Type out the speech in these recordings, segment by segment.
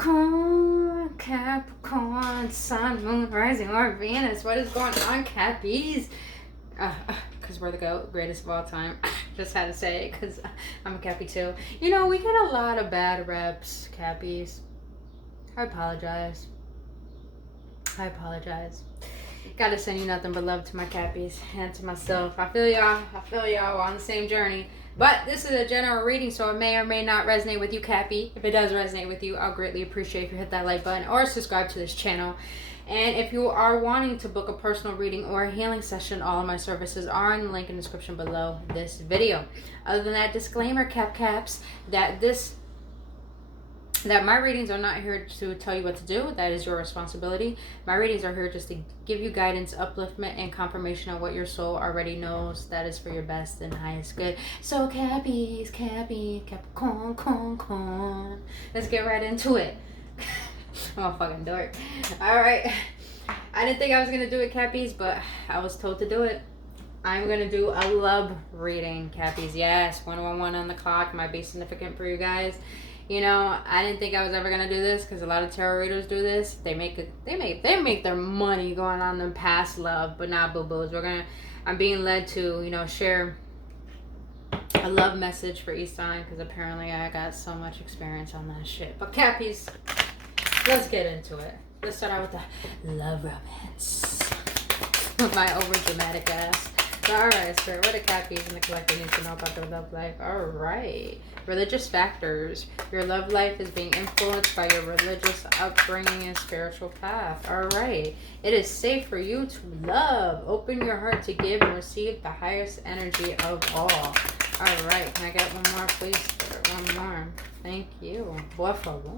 Capricorn, Capricorn, Sun, Moon, Rising, or Venus. What is going on, Cappies? Because we're the greatest of all time. Just had to say it because I'm a Cappy too. You know, we get a lot of bad reps, Cappies. I apologize. Gotta send you nothing but love to my Cappies and to myself. I feel y'all. We're on the same journey. But this is a general reading, so it may or may not resonate with you, Cappy. If it does resonate with you, I'll greatly appreciate if you hit that like button or subscribe to this channel. And if you are wanting to book a personal reading or a healing session, all of my services are in the link in the description below this video. Other than that, disclaimer, Caps, that my readings are not here to tell you what to do. That is your responsibility. My readings are here just to give you guidance, upliftment, and confirmation of what your soul already knows that is for your best and highest good. So Cappies, Capricorn. Let's get right into it. I'm a fucking dork. Alright. I didn't think I was going to do it, Cappies, but I was told to do it. I'm going to do a love reading, Cappies. Yes, 111 on the clock might be significant for you guys. You know, I didn't think I was ever gonna do this because a lot of tarot readers do this. They make their money going on them past love, but not boo-boos. I'm being led to, you know, share a love message for each sign because apparently I got so much experience on that shit. But Cappies, let's get into it. Let's start out with the love romance. With my over dramatic ass. So, alright, Spirit, what do Cappies in the collective need to know about their love life? Alright. Religious factors. Your love life is being influenced by your religious upbringing and spiritual path. Alright. It is safe for you to love. Open your heart to give and receive the highest energy of all. Alright. Can I get one more, please? One more. Thank you. Por favor.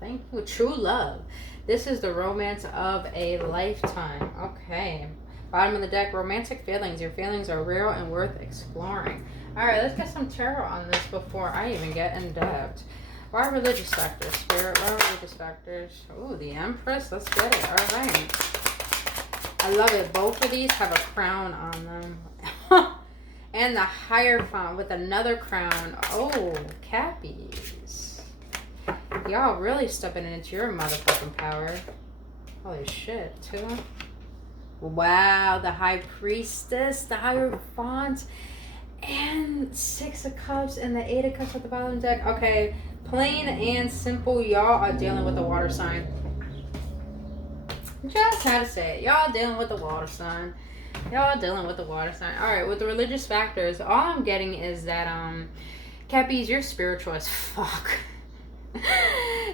Thank you. True love. This is the romance of a lifetime. Okay. Bottom of the deck, romantic feelings. Your feelings are real and worth exploring. Alright, let's get some tarot on this before I even get in depth. Why religious factors, Spirit? Why religious factors? Ooh, the Empress. Let's get it. Alright. I love it. Both of these have a crown on them. And the Hierophant with another crown. Oh, Cappies. Y'all really stepping into your motherfucking power. Holy shit, too. Wow, the High Priestess, the Hierophant, and 6 of Cups and the 8 of Cups at the bottom of the deck. Okay, plain and simple, y'all are dealing with a water sign. Just had to say it. Y'all dealing with the water sign. Alright, with the religious factors, all I'm getting is that, Cappies, you're spiritual as fuck.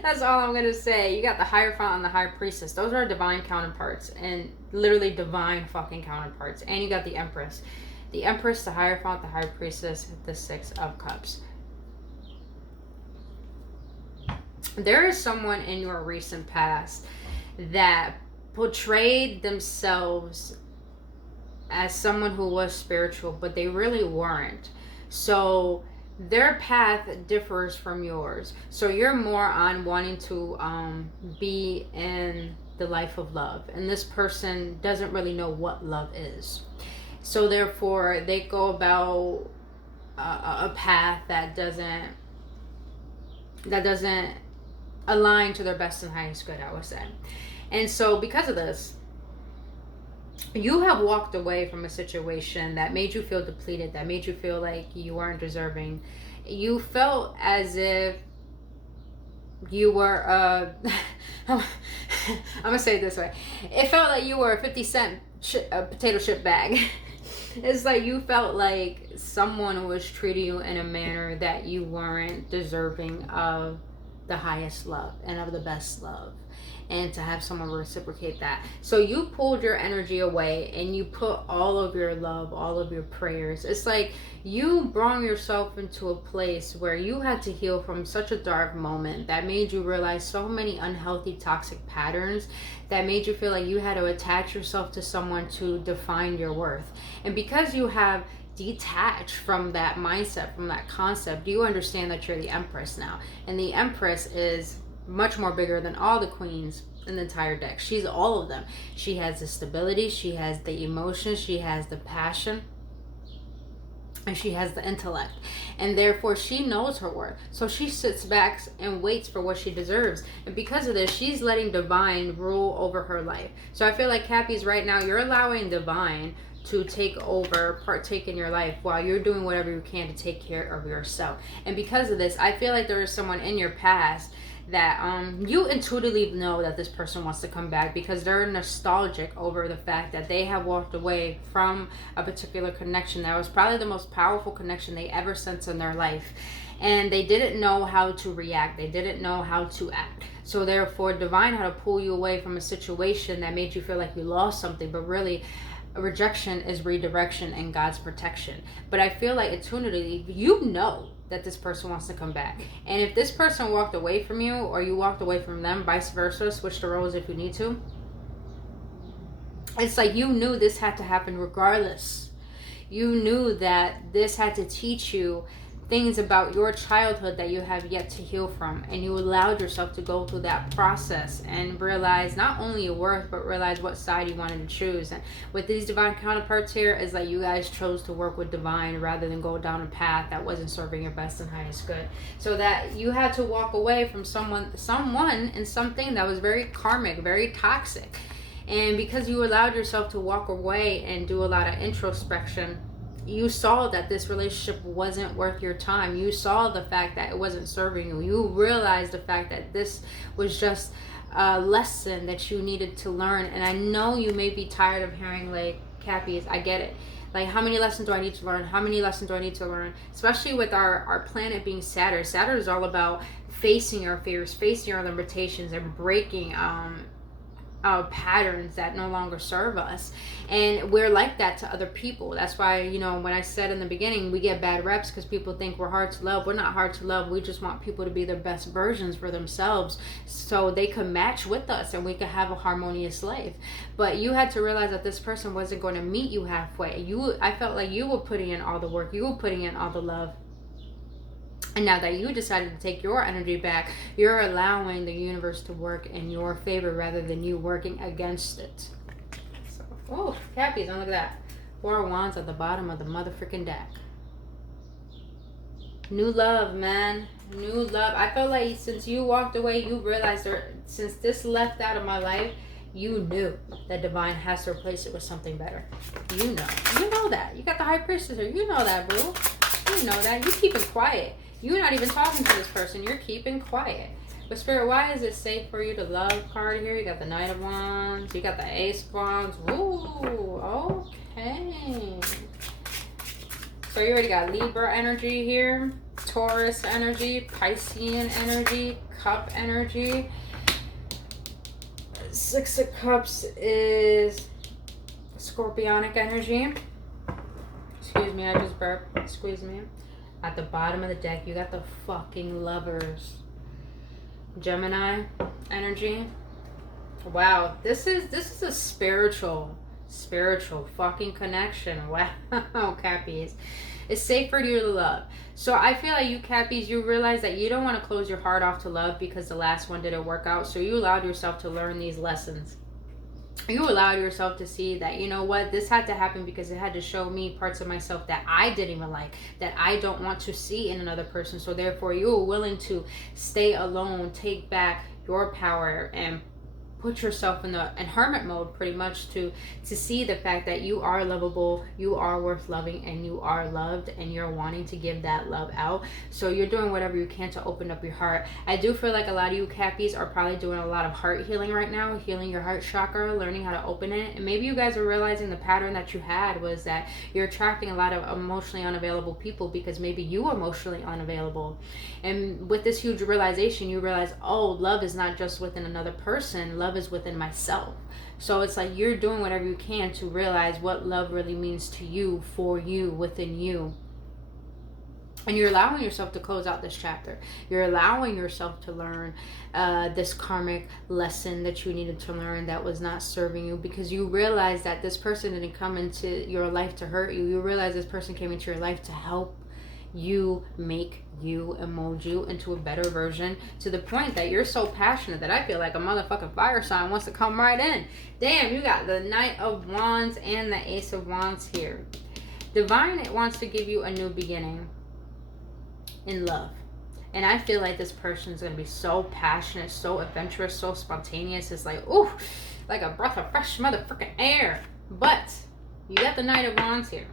That's all I'm gonna say. You got the Hierophant and the High Priestess. Those are divine counterparts, and literally divine fucking counterparts. And you got the Empress. The Empress, the Hierophant, the High Priestess, the 6 of Cups. There is someone in your recent past that portrayed themselves as someone who was spiritual, but they really weren't. So their path differs from yours. So you're more on wanting to be in the life of love, and this person doesn't really know what love is. So therefore they go about a path that doesn't align to their best and highest good, I would say. And so because of this, you have walked away from a situation that made you feel depleted, that made you feel like you weren't deserving. You felt as if you were I'm gonna say it this way. It felt like you were a 50-cent potato chip bag. It's like you felt like someone was treating you in a manner that you weren't deserving of the highest love and of the best love, and to have someone reciprocate that. So you pulled your energy away and you put all of your love, all of your prayers. It's like you brought yourself into a place where you had to heal from such a dark moment that made you realize so many unhealthy, toxic patterns that made you feel like you had to attach yourself to someone to define your worth. And because you have detached from that mindset, from that concept, you understand that you're the Empress now. And the Empress is much more bigger than all the queens in the entire deck. She's all of them. She has the stability, she has the emotion, she has the passion, and she has the intellect, and therefore she knows her worth, so she sits back and waits for what she deserves. And because of this, she's letting divine rule over her life. So I feel like, Cappies, right now you're allowing divine to take over, partake in your life, while you're doing whatever you can to take care of yourself. And because of this, I feel like there is someone in your past that you intuitively know that this person wants to come back, because they're nostalgic over the fact that they have walked away from a particular connection that was probably the most powerful connection they ever sensed in their life, and they didn't know how to react, they didn't know how to act. So therefore, divine had to pull you away from a situation that made you feel like you lost something, but really rejection is redirection and God's protection. But I feel like intuitively you know that this person wants to come back. And if this person walked away from you, or you walked away from them, vice versa, switch the roles if you need to. It's like you knew this had to happen regardless. You knew that this had to teach you things about your childhood that you have yet to heal from, and you allowed yourself to go through that process and realize not only your worth, but realize what side you wanted to choose. And with these divine counterparts here, is like you guys chose to work with divine rather than go down a path that wasn't serving your best and highest good. So that you had to walk away from someone and something that was very karmic, very toxic. And because you allowed yourself to walk away and do a lot of introspection, you saw that this relationship wasn't worth your time. You saw the fact that it wasn't serving you. You realized the fact that this was just a lesson that you needed to learn. And I know you may be tired of hearing, like, Cappies, I get it. Like, how many lessons do I need to learn? How many lessons do I need to learn? Especially with our planet being Saturn. Saturn is all about facing our fears, facing our limitations, and breaking patterns that no longer serve us. And we're like that to other people. That's why, you know, when I said in the beginning, we get bad reps because people think we're hard to love. We're not hard to love. We just want people to be their best versions for themselves, so they can match with us and we can have a harmonious life. But you had to realize that this person wasn't going to meet you halfway. I felt like you were putting in all the work, you were putting in all the love. And now that you decided to take your energy back, you're allowing the universe to work in your favor rather than you working against it. So, oh, Cappies, don't look at that. 4 of Wands at the bottom of the motherfucking deck. New love, man. New love. I felt like since you walked away, you realized since this left out of my life, you knew that divine has to replace it with something better. You know that. You got the High Priestess here. You know that, boo. You know that. You keep it quiet. You're not even talking to this person. You're keeping quiet. But Spirit, why is it safe for you to love card here? You got the Knight of Wands. You got the Ace of Wands. Ooh, okay. So you already got Libra energy here. Taurus energy. Piscean energy. Cup energy. 6 of Cups is Scorpionic energy. Excuse me, I just burped. Excuse me. At the bottom of the deck, you got the fucking Lovers. Gemini energy. Wow, this is a spiritual fucking connection. Wow, Cappies. It's safe for you to love. So I feel like you Cappies, you realize that you don't want to close your heart off to love because the last one didn't work out. So you allowed yourself to learn these lessons. You allowed yourself to see that, you know what, this had to happen because it had to show me parts of myself that I didn't even like, that I don't want to see in another person. So therefore, you were willing to stay alone, take back your power, and put yourself in hermit mode pretty much to see the fact that you are lovable, you are worth loving, and you are loved, and you're wanting to give that love out. So you're doing whatever you can to open up your heart. I do feel like a lot of you Cappies are probably doing a lot of heart healing right now, healing your heart chakra, learning how to open it. And maybe you guys are realizing the pattern that you had was that you're attracting a lot of emotionally unavailable people because maybe you were emotionally unavailable. And with this huge realization, you realize, oh, love is not just within another person, love is within myself. So it's like you're doing whatever you can to realize what love really means to you, for you, within you. And you're allowing yourself to close out this chapter. You're allowing yourself to learn this karmic lesson that you needed to learn that was not serving you, because you realize that this person didn't come into your life to hurt you. You realize this person came into your life to help you, make you, and mold you into a better version, to the point that you're so passionate that I feel like a motherfucking fire sign wants to come right in. Damn, you got the Knight of Wands and the Ace of Wands here. Divine wants to give you a new beginning in love. And I feel like this person is going to be so passionate, so adventurous, so spontaneous. It's like, ooh, like a breath of fresh motherfucking air. But you got the Knight of Wands here.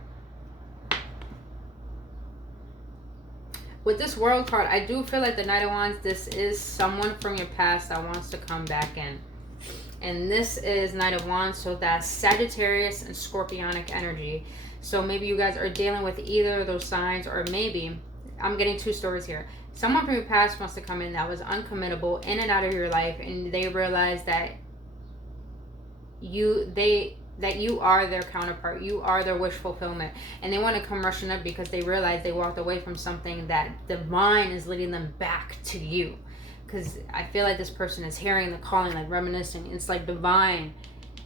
With this World card, I do feel like the Knight of Wands, this is someone from your past that wants to come back in. And this is Knight of Wands, so that's Sagittarius and Scorpionic energy. So maybe you guys are dealing with either of those signs, or maybe, I'm getting two stories here. Someone from your past wants to come in that was uncommittable, in and out of your life, and they realize that you are their counterpart. You are their wish fulfillment. And they want to come rushing up because they realize they walked away from something that divine is leading them back to you. Because I feel like this person is hearing the calling, like reminiscing. It's like divine,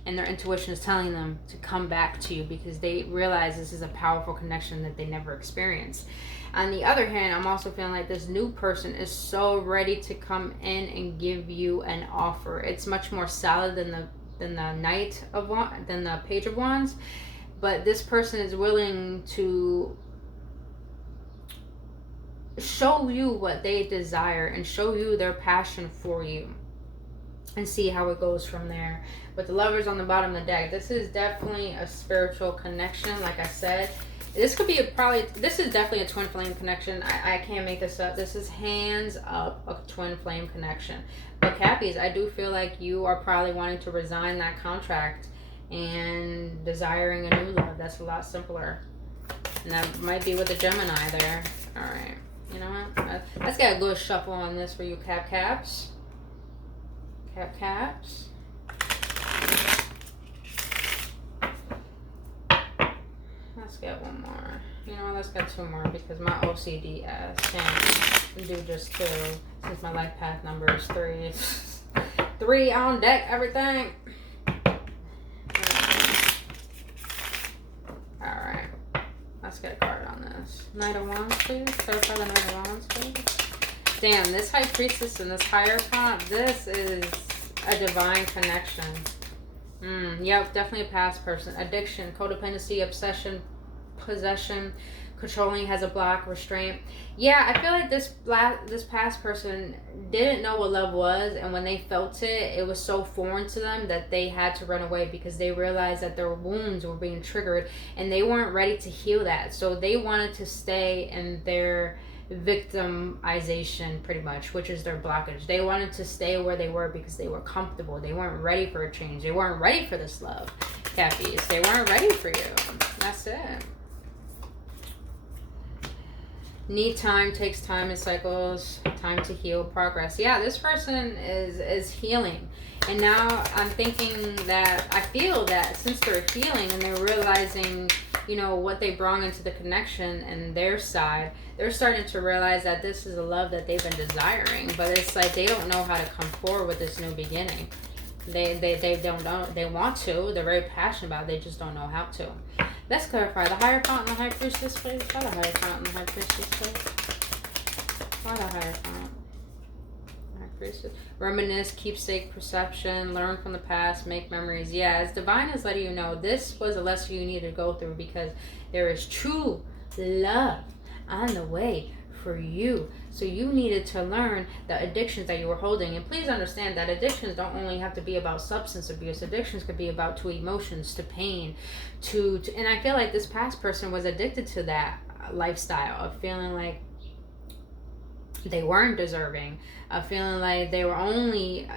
and their intuition is telling them to come back to you because they realize this is a powerful connection that they never experienced. On the other hand, I'm also feeling like this new person is so ready to come in and give you an offer. It's much more solid than the Knight of Wands, than the Page of Wands. But this person is willing to show you what they desire and show you their passion for you, and see how it goes from there. But the Lovers on the bottom of the deck, this is definitely a spiritual connection. Like I said, this could be this is definitely a twin flame connection. I can't make this up. This is hands up a twin flame connection. But Cappies, I do feel like you are probably wanting to resign that contract and desiring a new love. That's a lot simpler. And that might be with the Gemini there. All right. You know what? Let's get a good shuffle on this for you, Caps. Caps. Let's get one more. You know what? Let's get two more because my OCD ass can't do just two since my life path number is 3. 3 on deck, everything. Alright. Let's get a card on this. Knight of Wands, please. Clarify the Knight of Wands, please. Damn, this High Priestess and this Hierophant, this is a divine connection. Yep, definitely a past person. Addiction, codependency, obsession, possession, controlling, has a block, restraint. Yeah, I feel like this past person didn't know what love was, and when they felt it, it was so foreign to them that they had to run away because they realized that their wounds were being triggered and they weren't ready to heal that. So they wanted to stay in their victimization, pretty much, which is their blockage. They wanted to stay where they were because they were comfortable. They weren't ready for a change. They weren't ready for this love, Cappies. They weren't ready for you. That's it. Need time, takes time and cycles, time to heal, progress. Yeah, this person is healing. And now I'm thinking that I feel that since they're healing and they're realizing, you know, what they brought into the connection and their side, they're starting to realize that this is a love that they've been desiring. But it's like they don't know how to come forward with this new beginning. They don't know. They want to. They're very passionate about it. They just don't know how to. Let's clarify. The Hierophant and the High Priestess, please. Why the Hierophant and the High Priestess, please? Why the Hierophant? High Priestess. Reminisce, keepsake, perception, learn from the past, make memories. Yeah, as divine is letting you know, this was a lesson you needed to go through because there is true love on the way for you. So you needed to learn the addictions that you were holding. And please understand that addictions don't only have to be about substance abuse. Addictions could be about to emotions, to pain, to and I feel like this past person was addicted to that lifestyle of feeling like they weren't deserving, of feeling like they only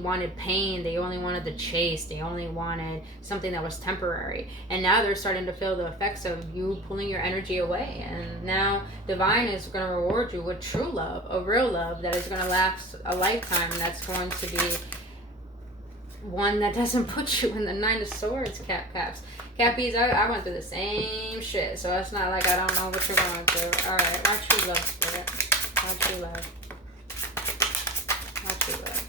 wanted pain, they only wanted the chase, they only wanted something that was temporary. And now they're starting to feel the effects of you pulling your energy away. And now divine is going to reward you with true love, a real love that is going to last a lifetime, and that's going to be one that doesn't put you in the 9 of Swords, Caps. Cappies, I went through the same shit, so it's not like I don't know what you're going through. Alright, why true love, Spirit? Why true love? Why true love?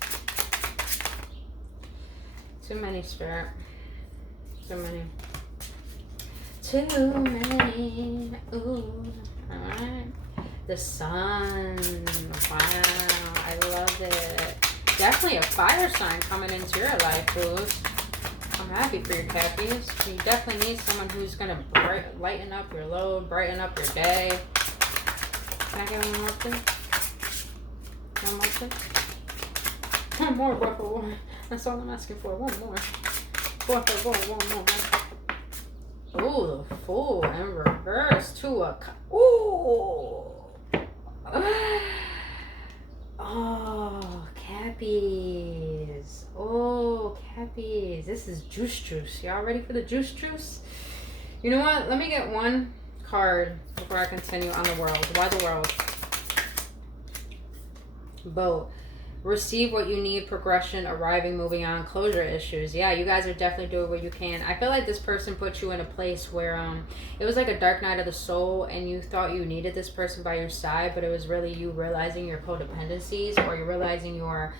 Too many, Spirit. Too many. Too many. Ooh. Alright. The Sun. Wow. I love it. Definitely a fire sign coming into your life, booze. Come I'm happy for your Cappies. You definitely need someone who's going to lighten up your load, brighten up your day. Can I get one more, please? One more, please? One more, por favor. That's all I'm asking for. One more. Por favor, one more. Ooh, the Fool in reverse. Two of Cups. Ooh. Oh, Cappies. Oh, Cappies. This is juice. Y'all ready for the juice? You know what? Let me get one card before I continue on the world. Why the world? Boat. Receive what you need, progression, arriving, moving on, closure issues. Yeah, you guys are definitely doing what you can. I feel like this person put you in a place where it was like a dark night of the soul, and you thought you needed this person by your side, but it was really you realizing your codependencies, or you're realizing your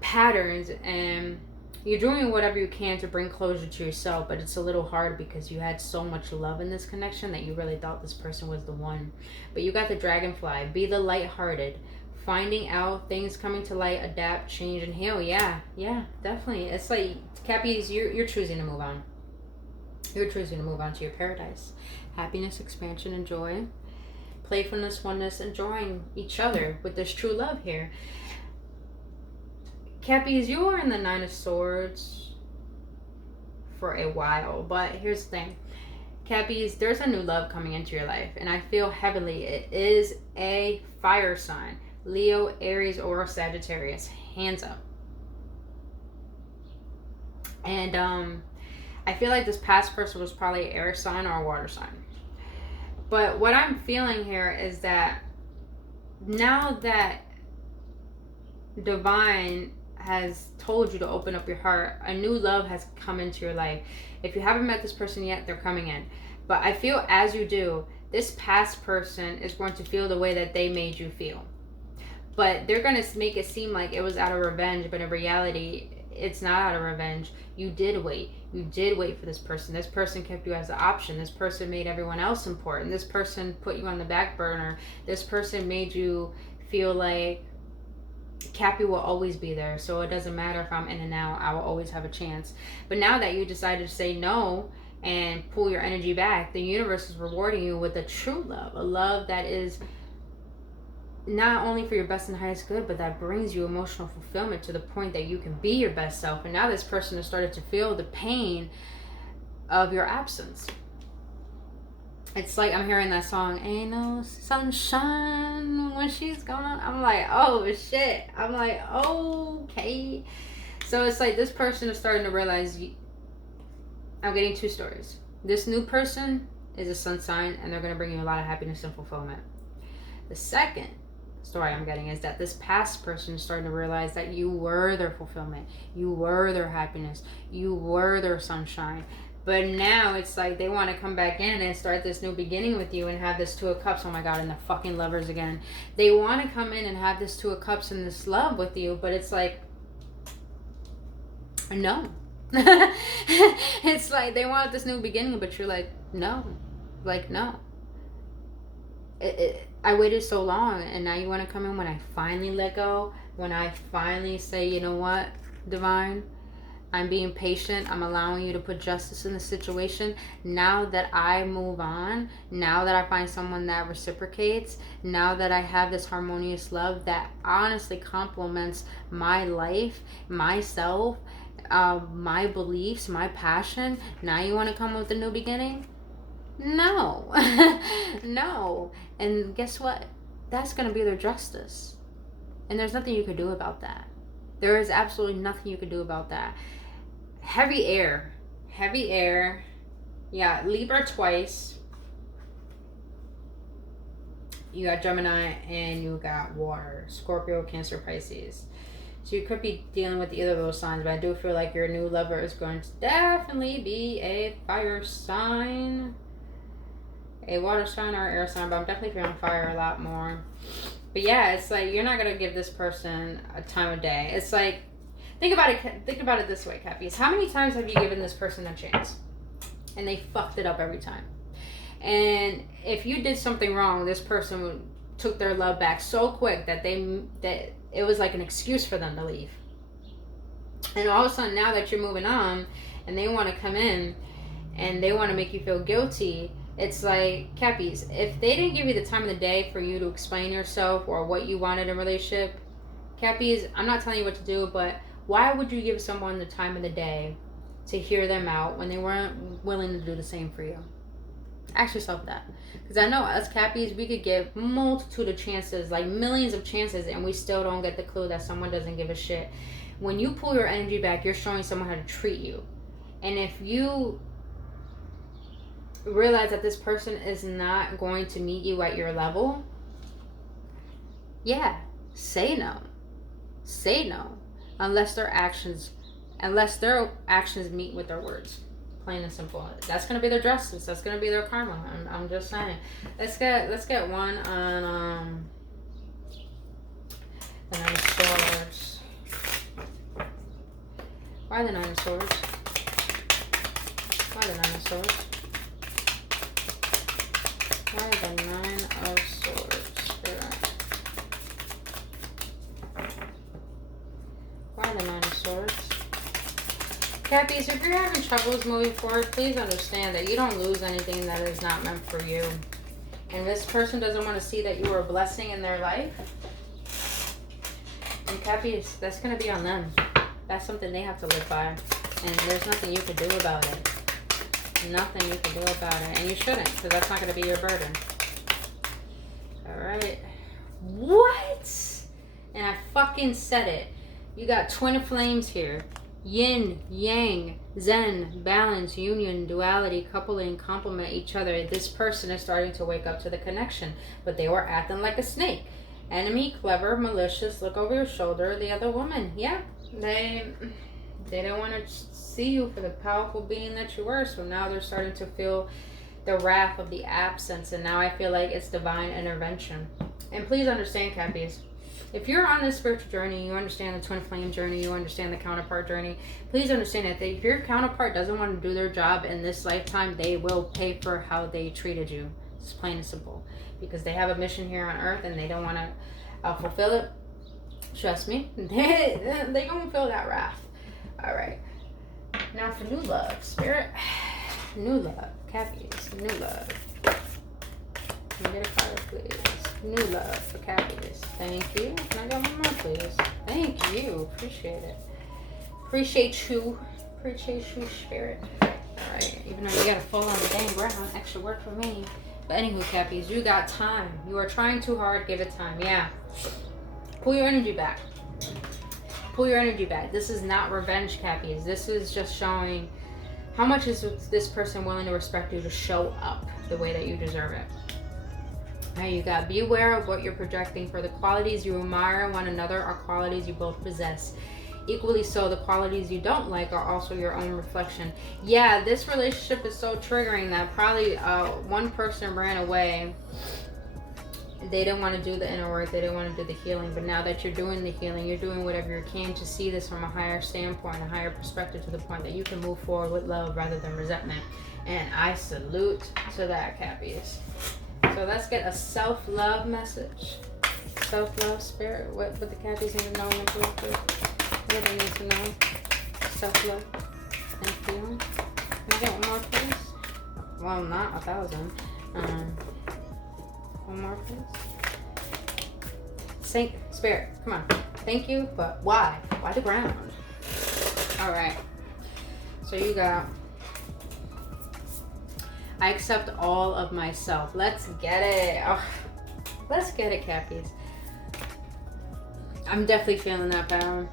patterns, and you're doing whatever you can to bring closure to yourself, but it's a little hard because you had so much love in this connection that you really thought this person was the one. But you got the dragonfly. Be the lighthearted. Finding out, things coming to light, adapt, change, and heal. Yeah, definitely. It's like, Cappies, you're choosing to move on. You're choosing to move on to your paradise. Happiness, expansion, and joy. Playfulness, oneness, enjoying each other with this true love here. Cappies, you are in the Nine of Swords for a while, but here's the thing. Cappies, there's a new love coming into your life, and I feel heavily it is a fire sign. Leo, Aries, or Sagittarius. Hands up. And I feel like this past person was probably an air sign or a water sign. But what I'm feeling here is that now that Divine has told you to open up your heart, a new love has come into your life. If you haven't met this person yet, they're coming in. But I feel as you do, this past person is going to feel the way that they made you feel. But they're going to make it seem like it was out of revenge, but in reality, it's not out of revenge. You did wait. You did wait for this person. This person kept you as an option. This person made everyone else important. This person put you on the back burner. This person made you feel like Cappy will always be there. So it doesn't matter if I'm in and out. I will always have a chance. But now that you decided to say no and pull your energy back, the universe is rewarding you with a true love. A love that is not only for your best and highest good, but that brings you emotional fulfillment to the point that you can be your best self. And now this person has started to feel the pain of your absence. It's like I'm hearing that song, Ain't No Sunshine When She's Gone. I'm like, oh shit. I'm like, okay. So it's like this person is starting to realize, I'm getting two stories. This new person is a sun sign, and they're going to bring you a lot of happiness and fulfillment. The second story I'm getting is that this past person is starting to realize that you were their fulfillment, you were their happiness, you were their sunshine. But now it's like they want to come back in and start this new beginning with you and have this Two of Cups. Oh my God, and the fucking Lovers again. They want to come in and have this Two of Cups and this love with you, but it's like, no. It's like they want this new beginning, but you're like, no. Like, no. I waited so long, and now you want to come in when I finally let go, when I finally say, you know what, Divine, I'm being patient, I'm allowing you to put justice in the situation. Now that I move on, now that I find someone that reciprocates, now that I have this harmonious love that honestly complements my life, myself, my beliefs, my passion, now you want to come with a new beginning? No. No. And guess what? That's going to be their justice. And there's nothing you could do about that. There is absolutely nothing you could do about that. Heavy air. Heavy air. Yeah, Libra twice. You got Gemini and you got water. Scorpio, Cancer, Pisces. So you could be dealing with either of those signs, but I do feel like your new lover is going to definitely be a fire sign. A water sign or air sign, but I'm definitely feeling fire a lot more. But yeah, it's like you're not gonna give this person a time of day. It's like, think about it this way, Cappies. How many times have you given this person a chance and they fucked it up every time? And if you did something wrong, this person took their love back so quick that it was like an excuse for them to leave. And all of a sudden, now that you're moving on and they want to come in and they want to make you feel guilty, it's like, Cappies, if they didn't give you the time of the day for you to explain yourself or what you wanted in a relationship, Cappies, I'm not telling you what to do, but why would you give someone the time of the day to hear them out when they weren't willing to do the same for you? Ask yourself that. Because I know us Cappies, we could give multitude of chances, like millions of chances, and we still don't get the clue that someone doesn't give a shit. When you pull your energy back, you're showing someone how to treat you. And if you realize that this person is not going to meet you at your level, yeah, say no. Say no. Unless their actions meet with their words. Plain and simple. That's gonna be their justice. That's gonna be their karma. I'm just saying. Let's get one on the Nine of Swords. Why the Nine of Swords? Why the Nine of Swords? Why the Nine of Swords? Why the Nine of Swords? Cappies, if you're having troubles moving forward, please understand that you don't lose anything that is not meant for you. And this person doesn't want to see that you are a blessing in their life. And Cappies, that's going to be on them. That's something they have to live by. And there's nothing you can do about it. Nothing you can do about it. And you shouldn't, because that's not going to be your burden. Alright. What? And I fucking said it. You got twin flames here. Yin, yang, zen, balance, union, duality, coupling, complement each other. This person is starting to wake up to the connection, but they were acting like a snake. Enemy, clever, malicious, look over your shoulder. The other woman, yeah, they didn't want to see you for the powerful being that you were, so now they're starting to feel the wrath of the absence, and now I feel like it's divine intervention. And please understand, Cappies, if you're on this spiritual journey, you understand the twin flame journey, you understand the counterpart journey, please understand that if your counterpart doesn't want to do their job in this lifetime, they will pay for how they treated you. It's plain and simple. Because they have a mission here on earth and they don't want to fulfill it. Trust me, they gonna feel that wrath. Alright. Now for new love, Spirit. New love. Cappies. New love. Can I get a card, please? New love for Cappies. Thank you. Can I get one more, please? Thank you. Appreciate it. Appreciate you. Appreciate you, Spirit. Alright. Even though you gotta fall on the dang ground. Extra work for me. But anywho, Cappies, you got time. You are trying too hard. Give it time. Yeah. Pull your energy back. Pull your energy back. This is not revenge, Cappies. This is just showing how much is this person willing to respect you to show up the way that you deserve it. Now you got, be aware of what you're projecting, for the qualities you admire one another are qualities you both possess. Equally so, the qualities you don't like are also your own reflection. Yeah, this relationship is so triggering that probably one person ran away. They didn't want to do the inner work. They didn't want to do the healing. But now that you're doing the healing, you're doing whatever you can to see this from a higher standpoint, a higher perspective, to the point that you can move forward with love rather than resentment. And I salute to that, Cappies. So let's get a self-love message. Self-love, Spirit. What the Cappies need to know in the group. What do they need to know? Self-love. Thank you. Can I get one more, please? Well, not 1,000. One more, please. Saint Spirit, come on. Thank you, but why? Why the ground? All right. So you got, I accept all of myself. Let's get it. Oh, let's get it, Cappies. I'm definitely feeling that power.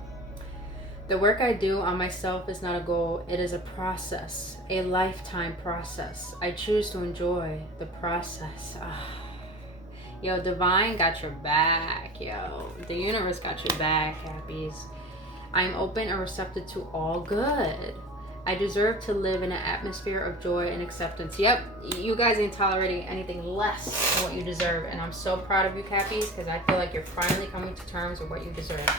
The work I do on myself is not a goal. It is a process, a lifetime process. I choose to enjoy the process. Yo, Divine got your back. Yo, the universe got your back, Cappies. I'm open and receptive to all good. I deserve to live in an atmosphere of joy and acceptance. Yep, you guys ain't tolerating anything less than what you deserve. And I'm so proud of you, Cappies, because I feel like you're finally coming to terms with what you deserve.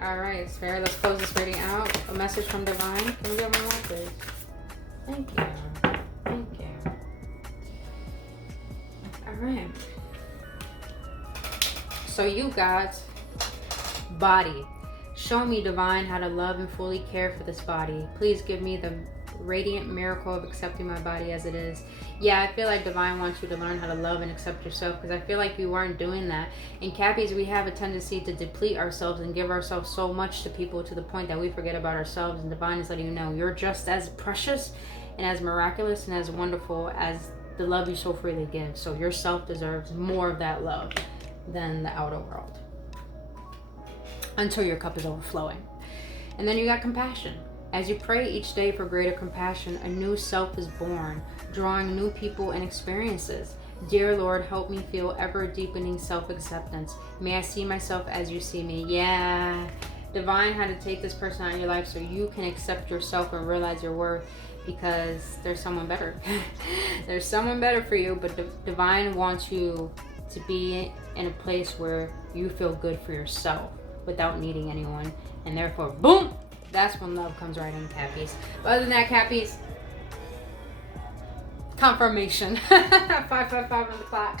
All right, Spirit, let's close this reading out. A message from Divine. Can we get one more, please? Thank you. Thank you. All right. So you got body, Show me, Divine, how to love and fully care for this body. Please give me the radiant miracle of accepting my body as it is. Yeah, I feel like Divine wants you to learn how to love and accept yourself, because I feel like you weren't doing that. In Cappies, we have a tendency to deplete ourselves and give ourselves so much to people to the point that we forget about ourselves. And Divine is letting you know you're just as precious and as miraculous and as wonderful as the love you so freely give. So yourself deserves more of that love than the outer world, until your cup is overflowing. And then you got compassion. As you pray each day for greater compassion, a new self is born, drawing new people and experiences. Dear Lord, help me feel ever-deepening self-acceptance. May I see myself as you see me. Yeah. Divine had to take this person out of your life so you can accept yourself and realize your worth, because there's someone better. There's someone better for you, but Divine wants you to be in a place where you feel good for yourself without needing anyone. And therefore, boom! That's when love comes right in, Cappies. But other than that, Cappies, confirmation. 555 on the clock.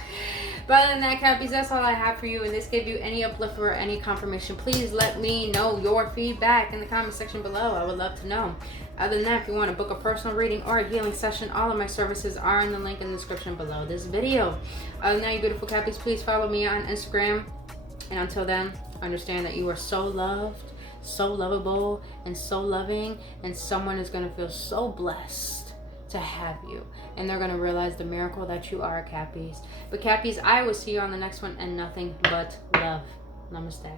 But other than that, Cappies, that's all I have for you. And this gave you any uplift or any confirmation, please let me know your feedback in the comment section below. I would love to know. Other than that, if you want to book a personal reading or a healing session, all of my services are in the link in the description below this video. Other than that, you beautiful Cappies, please follow me on Instagram. And until then, understand that you are so loved, so lovable, and so loving, and someone is going to feel so blessed to have you, and they're going to realize the miracle that you are, Cappies. But Cappies, I will see you on the next one, and nothing but love. Namaste.